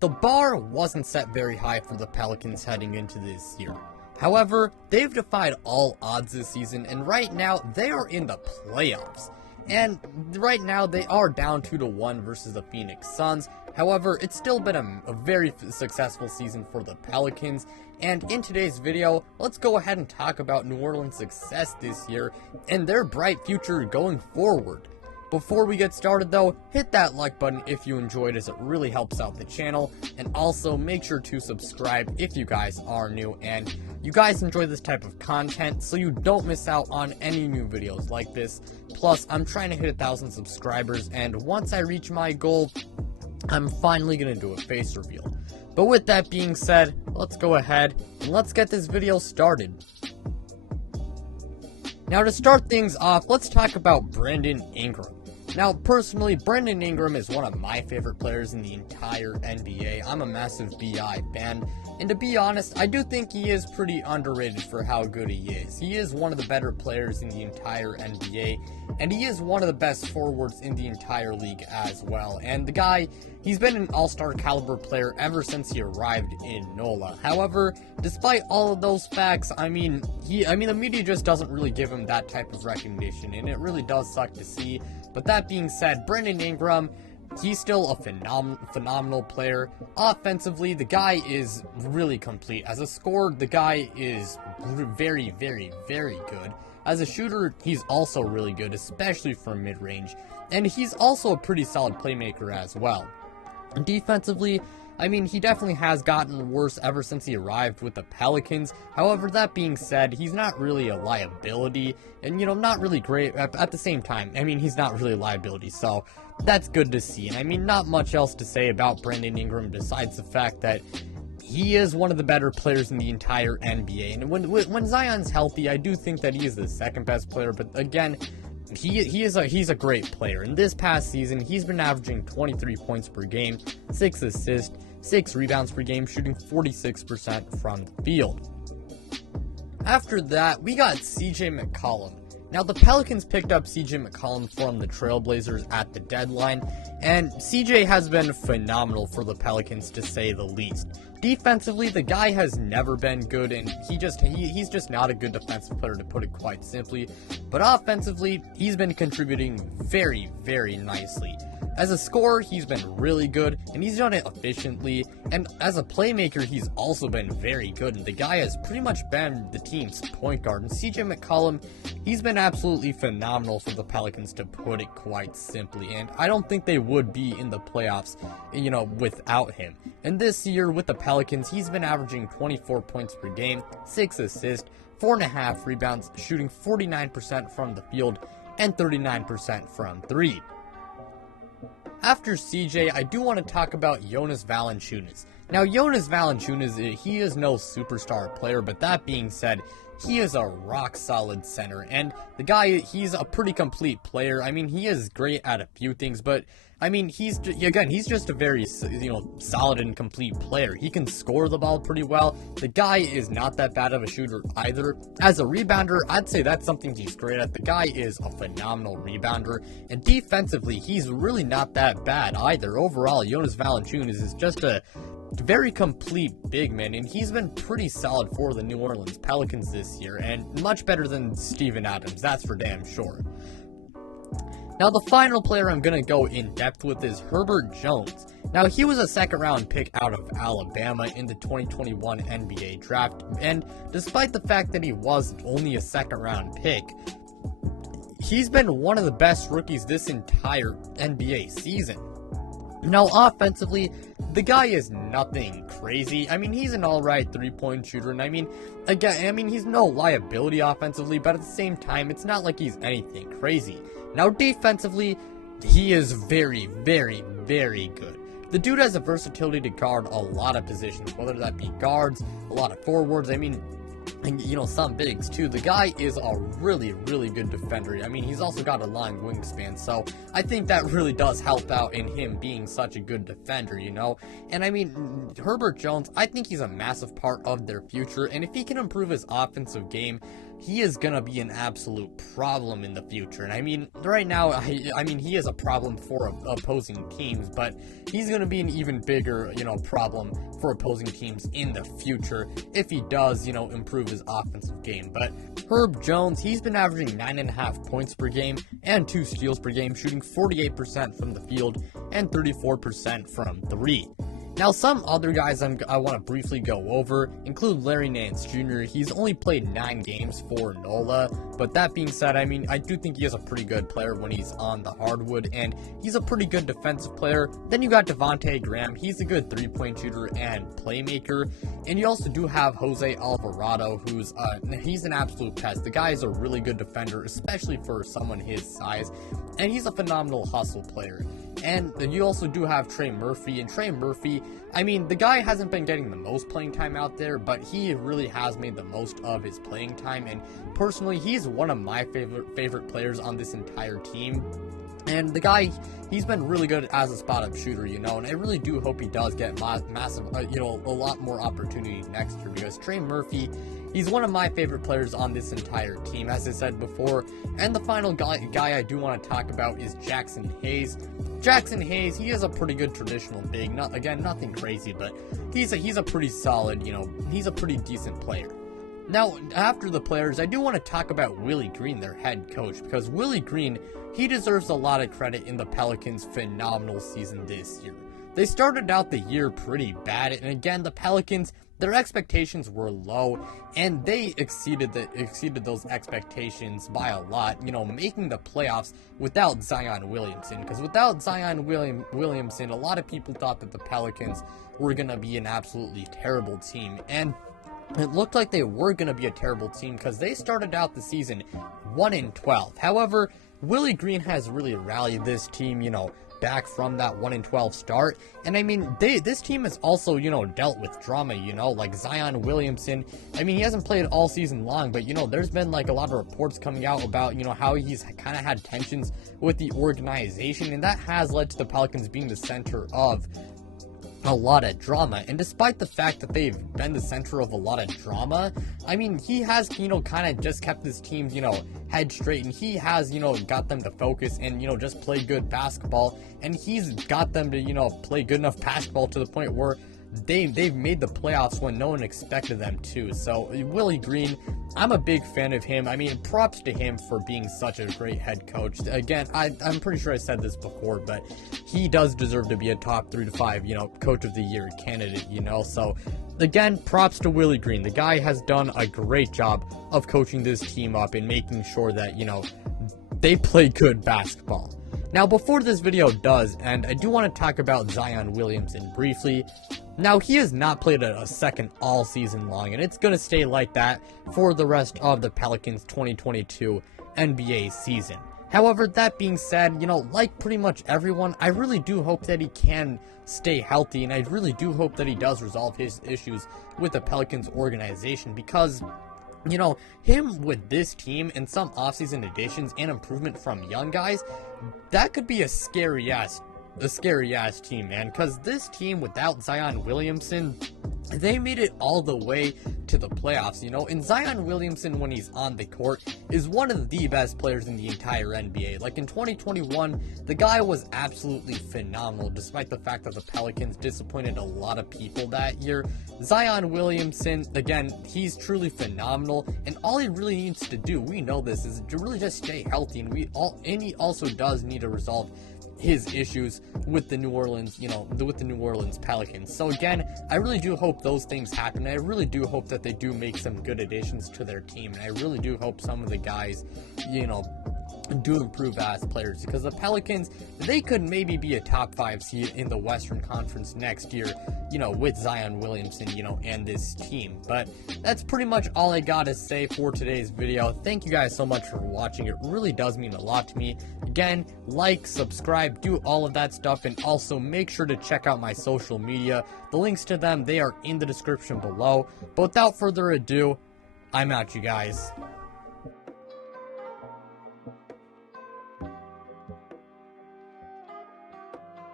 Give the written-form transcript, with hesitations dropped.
The bar wasn't set very high for the Pelicans heading into this year. However, they've defied all odds this season, and right now, they are in the playoffs. And right now, they are down 2-1 versus the Phoenix Suns. However, it's still been a very successful season for the Pelicans. And in today's video, let's go ahead and talk about New Orleans' success this year and their bright future going forward. Before we get started though, hit that like button if you enjoyed, as it really helps out the channel, and also make sure to subscribe if you guys are new and you guys enjoy this type of content so you don't miss out on any new videos like this. Plus, I'm trying to hit 1,000 subscribers, and once I reach my goal, I'm finally gonna do a face reveal. But with that being said, let's go ahead and let's get this video started. Now, to start things off, let's talk about Brandon Ingram. Now, personally, Brandon Ingram is one of my favorite players in the entire NBA. I'm a massive BI fan, and to be honest, I do think he is pretty underrated for how good he is. He is one of the better players in the entire NBA, and he is one of the best forwards in the entire league as well. And the guy, he's been an all-star caliber player ever since he arrived in NOLA. However, despite all of those facts, the media just doesn't really give him that type of recognition, and it really does suck to see. But that being said, Brandon Ingram, he's still a phenomenal player. Offensively, the guy is really complete. As a scorer, the guy is very, very, very good. As a shooter, he's also really good, especially from mid-range. And he's also a pretty solid playmaker as well. Defensively, he definitely has gotten worse ever since he arrived with the Pelicans. However, that being said, he's not really a liability, and, not really great at the same time. He's not really a liability, so that's good to see. And, not much else to say about Brandon Ingram besides the fact that he is one of the better players in the entire NBA. And when Zion's healthy, I do think that he is the second best player, but again, he's a great player. In this past season, he's been averaging 23 points per game, 6 assists, 6 rebounds per game, shooting 46% from the field. After that, we got CJ McCollum. Now, the Pelicans picked up CJ McCollum from the Trailblazers at the deadline, and CJ has been phenomenal for the Pelicans, to say the least. Defensively, the guy has never been good, and he's just not a good defensive player, to put it quite simply. But offensively, he's been contributing very, very nicely. As a scorer, he's been really good, and he's done it efficiently, and as a playmaker, he's also been very good, and the guy has pretty much been the team's point guard. And CJ McCollum, he's been absolutely phenomenal for the Pelicans, to put it quite simply, and I don't think they would be in the playoffs, without him. And this year, with the Pelicans, he's been averaging 24 points per game, 6 assists, 4.5 rebounds, shooting 49% from the field, and 39% from 3. After CJ, I do want to talk about Jonas Valanunas. Now, Jonas Valanunas, he is no superstar player, but that being said, he is a rock-solid center, and the guy, he's a pretty complete player. He is great at a few things, but, he's just a very, solid and complete player. He can score the ball pretty well. The guy is not that bad of a shooter either. As a rebounder, I'd say that's something he's great at. The guy is a phenomenal rebounder, and defensively, he's really not that bad either. Overall, Jonas Valanunas is just a very complete big man, and he's been pretty solid for the New Orleans Pelicans this year, and much better than Steven Adams, that's for damn sure. Now, the final player I'm going to go in depth with is Herbert Jones. Now, he was a second-round pick out of Alabama in the 2021 NBA draft, and despite the fact that he was only a second-round pick, he's been one of the best rookies this entire NBA season. Now, offensively, the guy is nothing crazy. He's an alright three-point shooter, and he's no liability offensively, but at the same time, it's not like he's anything crazy. Now, defensively, he is very, very, very good. The dude has a versatility to guard a lot of positions, whether that be guards, a lot of forwards, and some bigs too. The guy is a really, really good defender. He's also got a long wingspan, so I think that really does help out in him being such a good defender, And Herbert Jones, I think he's a massive part of their future, and if he can improve his offensive game, he is gonna be an absolute problem in the future. And I mean, right now, I mean, he is a problem for opposing teams, but he's gonna be an even bigger, problem for opposing teams in the future if he does, improve his offensive game. But Herb Jones, he's been averaging 9.5 points per game and 2 steals per game, shooting 48% from the field and 34% from 3. Now, some other guys I want to briefly go over include Larry Nance Jr. He's only played 9 games for NOLA, but that being said, I mean, I do think he is a pretty good player when he's on the hardwood, and he's a pretty good defensive player. Then you got Devontae Graham. He's a good 3-point shooter and playmaker, and you also do have Jose Alvarado, who's he's an absolute pest. The guy is a really good defender, especially for someone his size, and he's a phenomenal hustle player. And you also do have Trey Murphy, and Trey Murphy, I mean, the guy hasn't been getting the most playing time out there, but he really has made the most of his playing time, and personally, he's one of my favorite players on this entire team. And the guy, he's been really good as a spot-up shooter, and I really do hope he does get massive, a lot more opportunity next year, because Trey Murphy, he's one of my favorite players on this entire team, as I said before. And the final guy I do want to talk about is Jackson Hayes. Jackson Hayes, he is a pretty good traditional big. Nothing crazy, but he's a pretty solid, he's a pretty decent player. Now, after the players, I do want to talk about Willie Green, their head coach, because Willie Green, he deserves a lot of credit in the Pelicans' phenomenal season this year. They started out the year pretty bad, and again, the Pelicans, their expectations were low, and they exceeded those expectations by a lot, making the playoffs without Zion Williamson. Because without Zion Williamson, a lot of people thought that the Pelicans were going to be an absolutely terrible team, and it looked like they were going to be a terrible team because they started out the season 1-12. However, Willie Green has really rallied this team, back from that 1-12 start. And I mean, this team has also, dealt with drama, like Zion Williamson. I mean, he hasn't played all season long, but, there's been like a lot of reports coming out about, how he's kind of had tensions with the organization, and that has led to the Pelicans being the center of a lot of drama. And despite the fact that they've been the center of a lot of drama, I mean, he has, kind of just kept his team, head straight, and he has, got them to focus and, just play good basketball, and he's got them to, play good enough basketball to the point where they've made the playoffs when no one expected them to. So Willie Green, I'm a big fan of him. I mean, props to him for being such a great head coach. Again, I'm pretty sure I said this before, but he does deserve to be a top 3 to 5, coach of the year candidate, so again, props to Willie Green. The guy has done a great job of coaching this team up and making sure that, they play good basketball. Now, before this video does end, I do want to talk about Zion Williamson briefly. Now, he has not played a second all season long, and it's going to stay like that for the rest of the Pelicans 2022 NBA season. However, that being said, like pretty much everyone, I really do hope that he can stay healthy, and I really do hope that he does resolve his issues with the Pelicans organization, because him with this team and some offseason additions and improvement from young guys, that could be a scary ass team, man. Because this team without Zion Williamson, they made it all the way to the playoffs, and Zion Williamson, when he's on the court, is one of the best players in the entire NBA. Like in 2021, the guy was absolutely phenomenal, despite the fact that the Pelicans disappointed a lot of people that year. Zion Williamson, again, he's truly phenomenal, and all he really needs to do, we know this, is to really just stay healthy, and he also does need to resolve his issues with the New Orleans, with the New Orleans Pelicans. So again, I really do hope those things happen. I really do hope that they do make some good additions to their team, and I really do hope some of the guys, do improve as players, because the Pelicans, they could maybe be a top 5 seed in the Western Conference next year, with Zion Williamson, and this team. But that's pretty much all I gotta say for today's video. Thank you guys so much for watching. It really does mean a lot to me. Again, like, subscribe, do all of that stuff, and also make sure to check out my social media. The links to them, they are in the description below. But without further ado, I'm out, you guys.